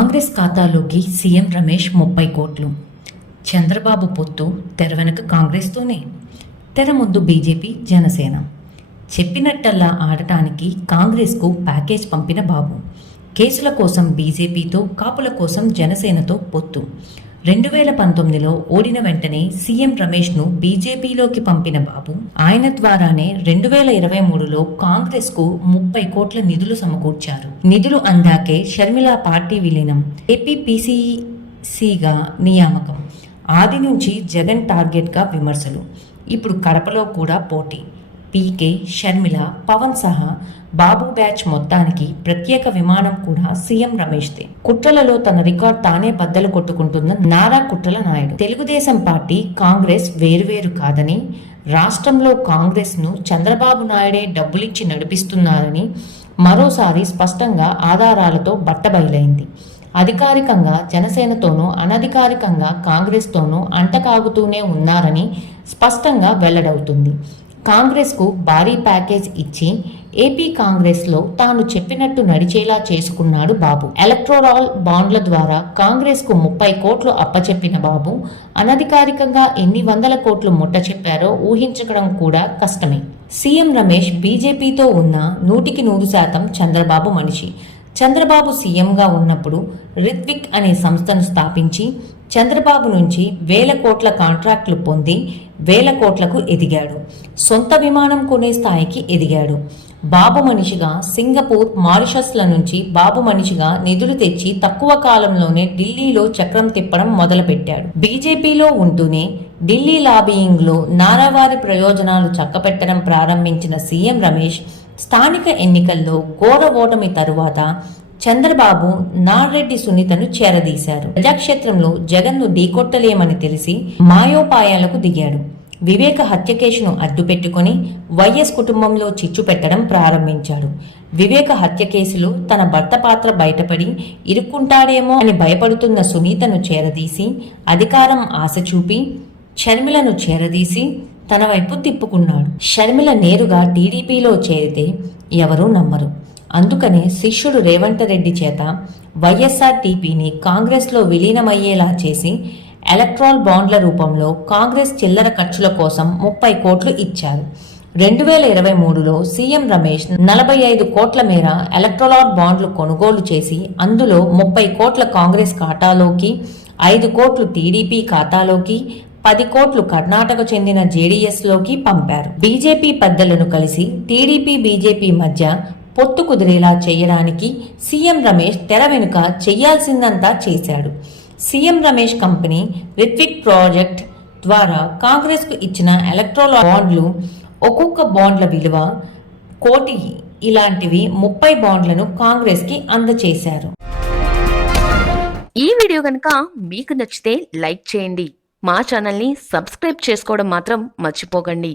కాంగ్రెస్ ఖాతాలోకి సీఎం రమేష్ 30 కోట్లు. చంద్రబాబు పొత్తు తెర వెనుక కాంగ్రెస్తోనే, తెర ముందు బీజేపీ జనసేన. చెప్పినట్టల్లా ఆడటానికి కాంగ్రెస్కు ప్యాకేజ్ పంపిన బాబు. కేసుల కోసం బీజేపీతో, కాపుల కోసం జనసేనతో పొత్తు. 2019లో ఓడిన వెంటనే సీఎం రమేష్ను బీజేపీలోకి పంపిన బాబు ఆయన ద్వారానే 2023లో కాంగ్రెస్కు 30 కోట్ల నిధులు సమకూర్చారు. నిధులు అందాకే షర్మిల పార్టీ విలీనం, ఏపీ పీసీసీగా నియామకం. ఆది నుంచి జగన్ టార్గెట్గా విమర్శలు. ఇప్పుడు కడపలో కూడా పోటీ. పీకే, షర్మిల, పవన్ సహా బాబు బ్యాచ్ మొత్తానికి ప్రత్యేక విమానం కూడా సీఎం రమేష్దే. కుట్రలలో తన రికార్డ్ తానే బద్దలు కొట్టుకుంటున్న నారా కుట్రల నాయుడు. తెలుగుదేశం పార్టీ, కాంగ్రెస్ వేరువేరు కాదని, రాష్ట్రంలో కాంగ్రెస్ను చంద్రబాబు నాయుడే డబ్బులిచ్చి నడిపిస్తున్నారని మరోసారి స్పష్టంగా ఆధారాలతో బట్టబయలైంది. అధికారికంగా జనసేనతోనూ, అనధికారికంగా కాంగ్రెస్తోనూ అంటకాగుతూనే ఉన్నారని స్పష్టంగా వెల్లడవుతుంది. కాంగ్రెస్కు భారీ ప్యాకేజ్ ఇచ్చి ఏపీ కాంగ్రెస్లో తాను చెప్పినట్టు నడిచేలా చేసుకున్నాడు బాబు. ఎలక్టోరల్ బాండ్ల ద్వారా కాంగ్రెస్కు 30 కోట్లు అప్పచెప్పిన బాబు అనధికారికంగా ఎన్ని వందల కోట్లు ముట్ట చెప్పారో ఊహించడం కూడా కష్టమే. సీఎం రమేష్ బీజేపీతో ఉన్న 100% చంద్రబాబు మనిషి. చంద్రబాబు సీఎంగా ఉన్నప్పుడు రిత్విక్ అనే సంస్థను స్థాపించి చంద్రబాబు నుంచి 1000 కోట్ల కాంట్రాక్టులు పొంది 1000 కోట్లకు ఎదిగాడు. సొంత విమానం కొనే స్థాయికి ఎదిగాడు. బాబు మనిషిగా సింగపూర్, మారిషస్ల నుంచి బాబు మనిషిగా నిధులు తెచ్చి తక్కువ కాలంలోనే ఢిల్లీలో చక్రం తిప్పడం మొదలుపెట్టాడు. బీజేపీలో ఉంటూనే ఢిల్లీ లాబియింగ్లో నారావారి ప్రయోజనాలు చక్కపెట్టడం ప్రారంభించిన సీఎం రమేష్ స్థానిక ఎన్నికల్లో ఘోర ఓటమి తరువాత చంద్రబాబు నారెడ్డి సునీతను చేరదీశారు. ప్రజాక్షేత్రంలో జగన్ను ఢీకొట్టలేమని తెలిసి మాయోపాయాలకు దిగాడు. వివేక హత్య కేసును అడ్డుపెట్టుకుని వైఎస్ కుటుంబంలో చిచ్చు పెట్టడం ప్రారంభించాడు. వివేక హత్య కేసులో తన భర్త పాత్ర బయటపడి ఇరుక్కుంటాడేమో అని భయపడుతున్న సునీతను చేరదీసి, అధికారం ఆశ చూపి షర్మిలను చేరదీసి తన వైపు తిప్పుకున్నాడు. షర్మిల నేరుగా టీడీపీలో చేరితే ఎవరూ నమ్మరు. అందుకనే శిష్యుడు రేవంత్ రెడ్డి చేత వైఎస్ఆర్టీపీని కాంగ్రెస్లో విలీనమయ్యేలా చేసి ఎలక్ట్రాల్ బాండ్ల రూపంలో కాంగ్రెస్ చిల్లర ఖర్చుల కోసం 30 కోట్లు ఇచ్చారు. 2023లో సీఎం రమేష్ 45 కోట్ల మేర ఎలక్ట్రాల్ బాండ్లు కొనుగోలు చేసి అందులో 30 కోట్ల కాంగ్రెస్ ఖాతాలోకి, 5 కోట్లు టీడీపీ ఖాతాలోకి, 10 కోట్లు కర్ణాటక చెందిన జేడీఎస్లోకి పంపారు. బీజేపీ పెద్దలను కలిసి టీడీపీ, బీజేపీ మధ్య పొత్తు కుదిరేలా చేయడానికి సీఎం రమేష్ తెర వెనుక చేయాల్సిందంతా చేశాడు. CM Ramesh company Ritvik project ద్వారా కాంగ్రెస్కు ఇచ్చిన ఎలక్ట్రల్ బాండ్లు, ఒక్కొక్క బాండ్ల విలువ 1 కోటి, ఇలాంటివి 30 బాండ్లను కాంగ్రెస్కి అందజేశారు. ఈ వీడియో కనుక మీకు నచ్చితే లైక్ చేయండి. మా ఛానల్ని సబ్స్క్రైబ్ చేసుకోవడం మాత్రం మర్చిపోకండి.